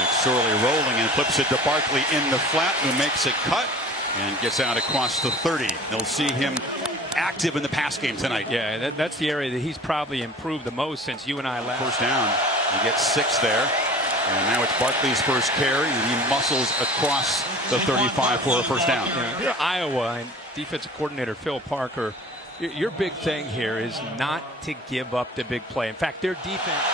McSorley rolling and flips it to Barkley in the flat, who makes it cut and gets out across the 30. They'll see him active in the pass game tonight. Yeah, that's the area that he's probably improved the most since you and I last. First down. He gets 6 there. And now it's Barkley's first carry, and he muscles across the 35 for a first down. Yeah, if you're Iowa and defensive coordinator Phil Parker, your big thing here is not to give up the big play. In fact, their defense.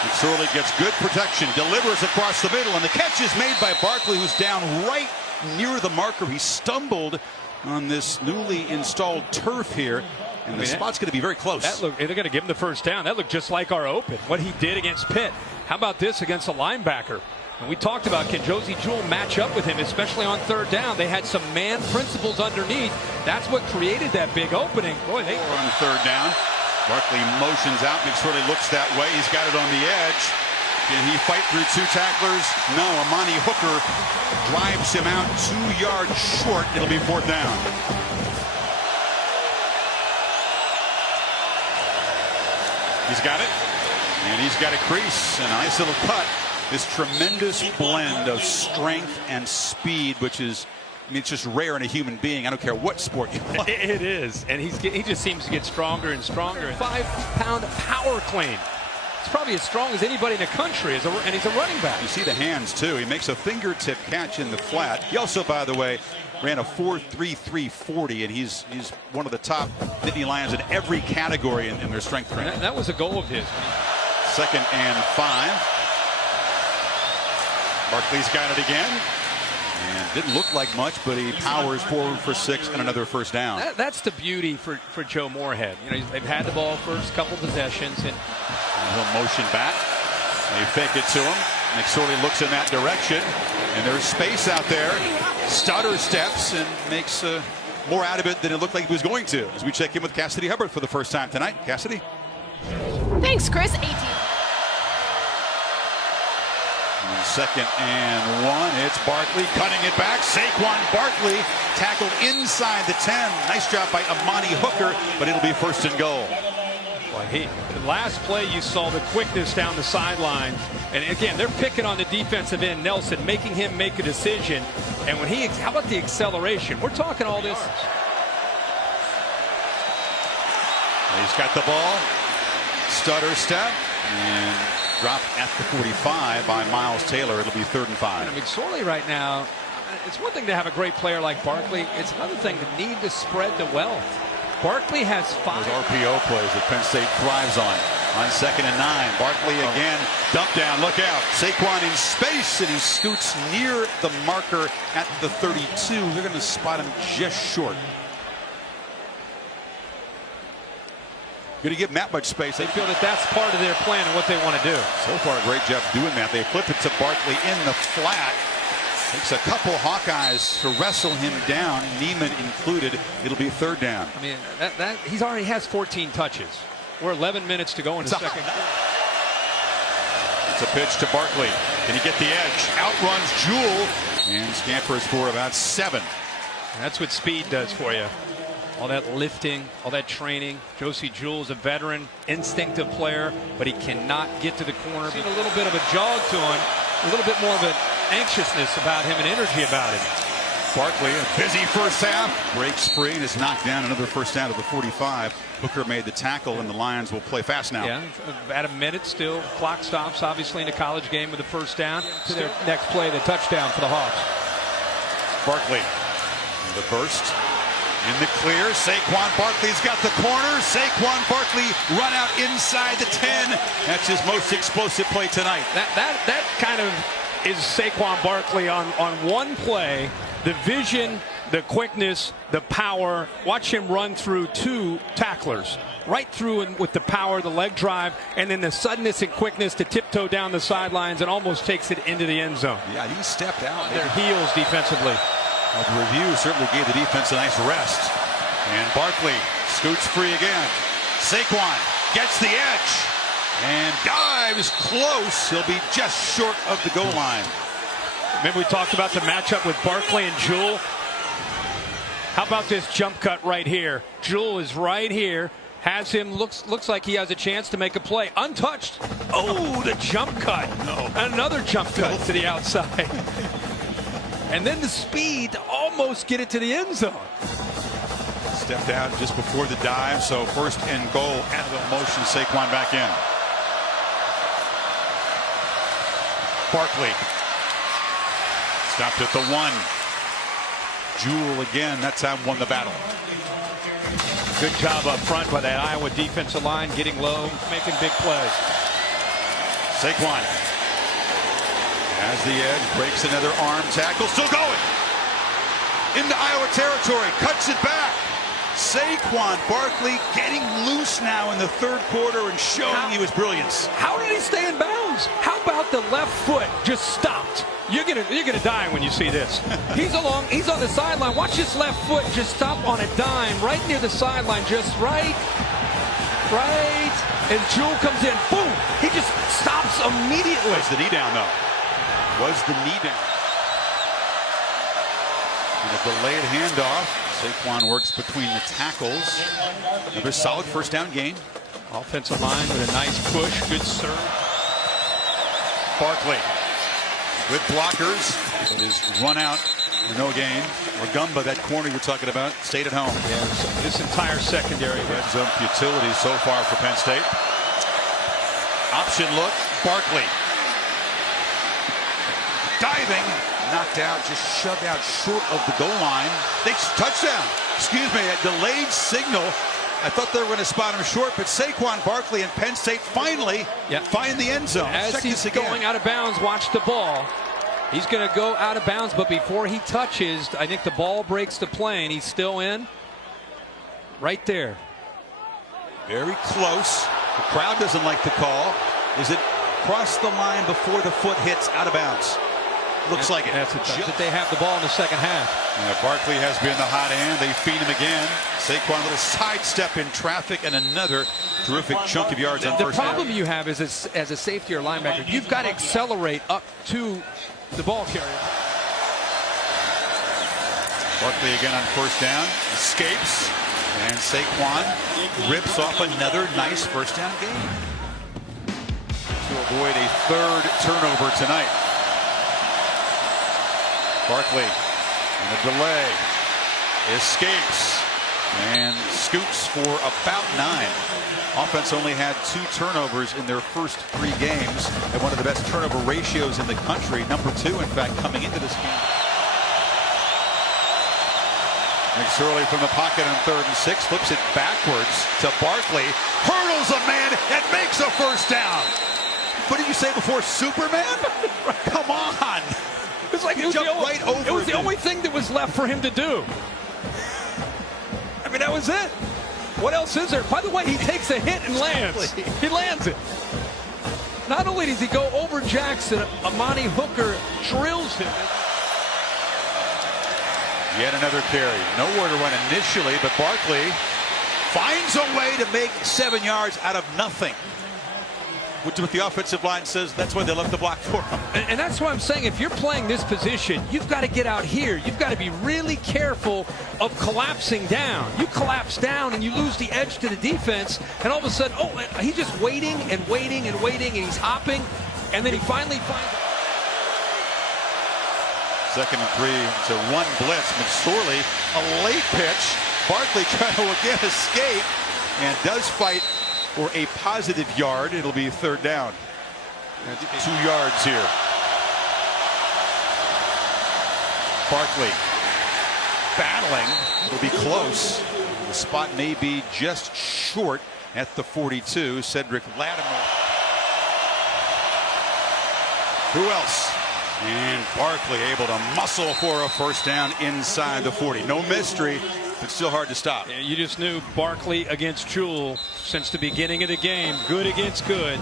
McSorley gets good protection, delivers across the middle, and the catch is made by Barkley, who's down right near the marker. He stumbled on this newly installed turf here, and the spot's going to be very close. They're going to give him the first down. That looked just like our open, what he did against Pitt. How about this against a linebacker? And we talked about, can Josie Jewell match up with him, especially on third down? They had some man principles underneath. That's what created that big opening. Boy, they on third down. Barkley motions out. McSorley looks that way. He's got it on the edge. Can he fight through 2 tacklers? No. Amani Hooker drives him out 2 yards short. It'll be 4th down. He's got it. And he's got a crease. A nice little cut. This tremendous blend of strength and speed, which is, I mean, it's just rare in a human being. I don't care what sport you play. It is. And he just seems to get stronger and stronger. 5-pound power clean. It's probably as strong as anybody in the country, and he's a running back. You see the hands, too. He makes a fingertip catch in the flat. He also, by the way, ran a 4.33 40, and he's one of the top Nittany Lions in every category in their strength training. That was a goal of his. 2nd and 5. Barkley's got it again. And didn't look like much, but he powers forward for 6 and another first down. That's the beauty for Joe Moorhead. You know, they've had the ball first couple possessions, and he'll motion back. They fake it to him. McSorley looks in that direction, and there's space out there. Stutter steps and makes more out of it than it looked like he was going to. As we check in with Cassidy Hubbard for the first time tonight. Cassidy. Thanks, Chris. 18. 2nd and 1. It's Barkley cutting it back. Saquon Barkley tackled inside the 10. Nice job by Amani Hooker, but it'll be 1st and goal. Well, the last play you saw the quickness down the sideline, and again they're picking on the defensive end Nelson, making him make a decision. And when how about the acceleration? We're talking all this. He's got the ball. Stutter step and dropped at the 45 by Miles Taylor. It'll be 3rd and 5. RPO plays that Penn State thrives on 2nd and 9. Barkley again, dump down, look out. Saquon in space, and he scoots near the marker at the 32. They're going to spot him just short. Going to give Matt much space. They feel that that's part of their plan and what they want to do. So far, a great job doing that. They flip it to Barkley in the flat. Takes a couple Hawkeyes to wrestle him down, Neiman included. It'll be 3rd down. I mean, he's already has 14 touches. We're 11 minutes to go in the second. It's a pitch to Barkley. Can he get the edge? Outruns Jewell and scampers for about 7. That's what speed does for you. All that lifting, all that training. Josie Jewell's a veteran, instinctive player, but he cannot get to the corner. Seen a little bit of a jog to him, a little bit more of an anxiousness about him and energy about him. Barkley, a busy first half, breaks free and is knocked down. Another first down to the 45. Hooker made the tackle, and the Lions will play fast now. Yeah, at a minute still. Clock stops, obviously, in a college game with the first down. To their next play, the touchdown for the Hawks. Barkley, the burst. In the clear, Saquon Barkley's got the corner. Saquon Barkley run out inside the 10. That's his most explosive play tonight. That kind of is Saquon Barkley on one play. The vision, the quickness, the power. Watch him run through 2 tacklers. Right through and with the power, the leg drive, and then the suddenness and quickness to tiptoe down the sidelines and almost takes it into the end zone. Yeah, he stepped out. Their heels defensively. The review certainly gave the defense a nice rest. And Barkley scoots free again. Saquon gets the edge and dives close. He'll be just short of the goal line. Remember we talked about the matchup with Barkley and Jewell? How about this jump cut right here? Jewell is right here. Has him, looks like he has a chance to make a play. Untouched. Oh, the jump cut. No. Another jump cut to the outside. And then the speed to almost get it to the end zone. Stepped out just before the dive, so first and goal out of the motion. Saquon back in. Barkley stopped at the 1. Jewell again. That's how won the battle. Good job up front by that Iowa defensive line, getting low, making big plays. Saquon has the edge, breaks another arm tackle, still going into Iowa territory, cuts it back. Saquon Barkley getting loose now in the third quarter and showing he was brilliance. How did he stay in bounds? How about the left foot just stopped? You're gonna die when you see this. He's on the sideline. Watch his left foot just stop on a dime right near the sideline, just right. And Jewell comes in, boom! He just stops immediately. Was the knee down though? Was the knee down? And a delayed handoff. Saquon works between the tackles. Another solid first down gain. Offensive line with a nice push, good serve. Barkley with blockers. It is run out for no gain. Rugamba, that corner you're talking about, stayed at home. Yeah, this entire secondary. Red zone futility so far for Penn State. Option look. Barkley diving, knocked out, just shoved out short of the goal line. Touchdown. Excuse me, a delayed signal. I thought they were going to spot him short, but Saquon Barkley and Penn State finally find the end zone. As he's going out of bounds, watch the ball. He's going to go out of bounds, but before he touches, I think the ball breaks the plane. He's still in. Right there. Very close. The crowd doesn't like the call. Is it cross the line before the foot hits out of bounds? Looks like it. That's it. They have the ball in the second half. Barkley has been the hot hand. They feed him again. Saquon, a little sidestep in traffic, and another terrific chunk of yards on first down. The problem you have is as a safety or linebacker, you've got to accelerate up to the ball carrier. Barkley again on first down. Escapes. And Saquon rips off another nice first down gain to avoid a third turnover tonight. Barkley in a delay, escapes and scoots for about 9. Offense only had 2 turnovers in their first 3 games and one of the best turnover ratios in the country. Number 2, in fact, coming into this game. McSorley from the pocket on 3rd and 6, flips it backwards to Barkley, hurdles a man and makes a first down. What did you say before, Superman? Come on. It's like it was the only thing that was left for him to do. I mean, that was it. What else is there? By the way, he takes a hit and lands. He lands it. Not only does he go over Jackson, Amani Hooker drills him. Yet another carry. Nowhere to run initially, but Barkley finds a way to make 7 yards out of nothing. Which is what the offensive line says, that's why they left the block for him. And that's why I'm saying, if you're playing this position, you've got to get out here. You've got to be really careful of collapsing down. You collapse down and you lose the edge to the defense, and all of a sudden, oh, he's just waiting and waiting and waiting, and he's hopping, and then he finally finds... 2nd and 3 to 1 blitz. McSorley, a late pitch. Barkley trying to again escape and does fight for a positive yard. It'll be 3rd down. 2 yards here. Barkley battling. It'll be close. The spot may be just short at the 42. Cedric Latimer. Who else? And Barkley able to muscle for a first down inside the 40. No mystery, but still hard to stop. Yeah, you just knew Barkley against Jewell since the beginning of the game. Good against good.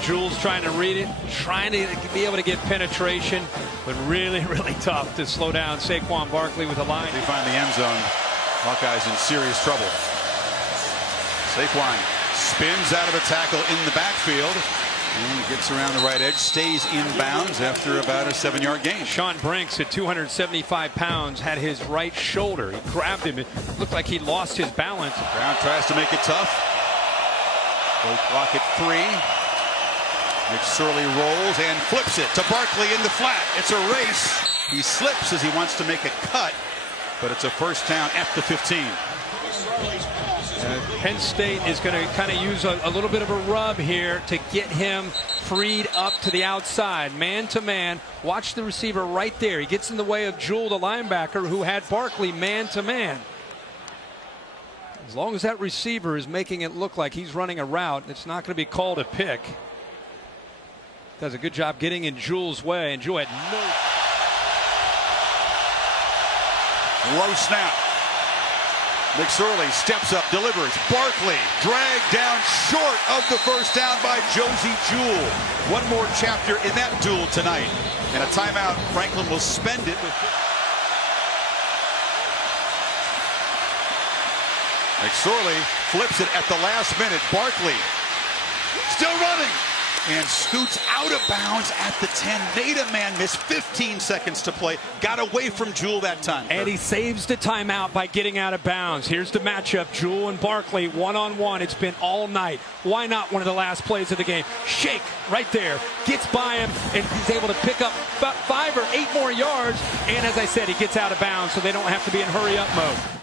Jewell's trying to read it, trying to be able to get penetration, but really, really tough to slow down Saquon Barkley with the line. They find the end zone. Hawkeyes in serious trouble. Saquon spins out of a tackle in the backfield. And gets around the right edge, stays in bounds after about a 7-yard gain. Sean Brinks at 275 pounds had his right shoulder. He grabbed him. It looked like he lost his balance. Brown tries to make it tough. Both block at 3. McSorley rolls and flips it to Barkley in the flat. It's a race. He slips as he wants to make a cut, but it's a first down at the 15. Penn State is going to kind of use a little bit of a rub here to get him freed up to the outside, man to man. Watch the receiver right there. He gets in the way of Jewell, the linebacker, who had Barkley man to man. As long as that receiver is making it look like he's running a route, it's not going to be called a pick. Does a good job getting in Jewell's way, and Jewell had no. Low snap. McSorley steps up, delivers. Barkley dragged down short of the first down by Josie Jewell. One more chapter in that duel tonight. And a timeout. Franklin will spend it. McSorley flips it at the last minute. Barkley still running and scoots out of bounds at the 10. Made a man miss. 15 seconds to play. Got away from Jewell that time. And he saves the timeout by getting out of bounds. Here's the matchup. Jewell and Barkley one-on-one. It's been all night. Why not one of the last plays of the game? Shake right there. Gets by him, and he's able to pick up about 5 or 8 more yards. And as I said, he gets out of bounds, so they don't have to be in hurry-up mode.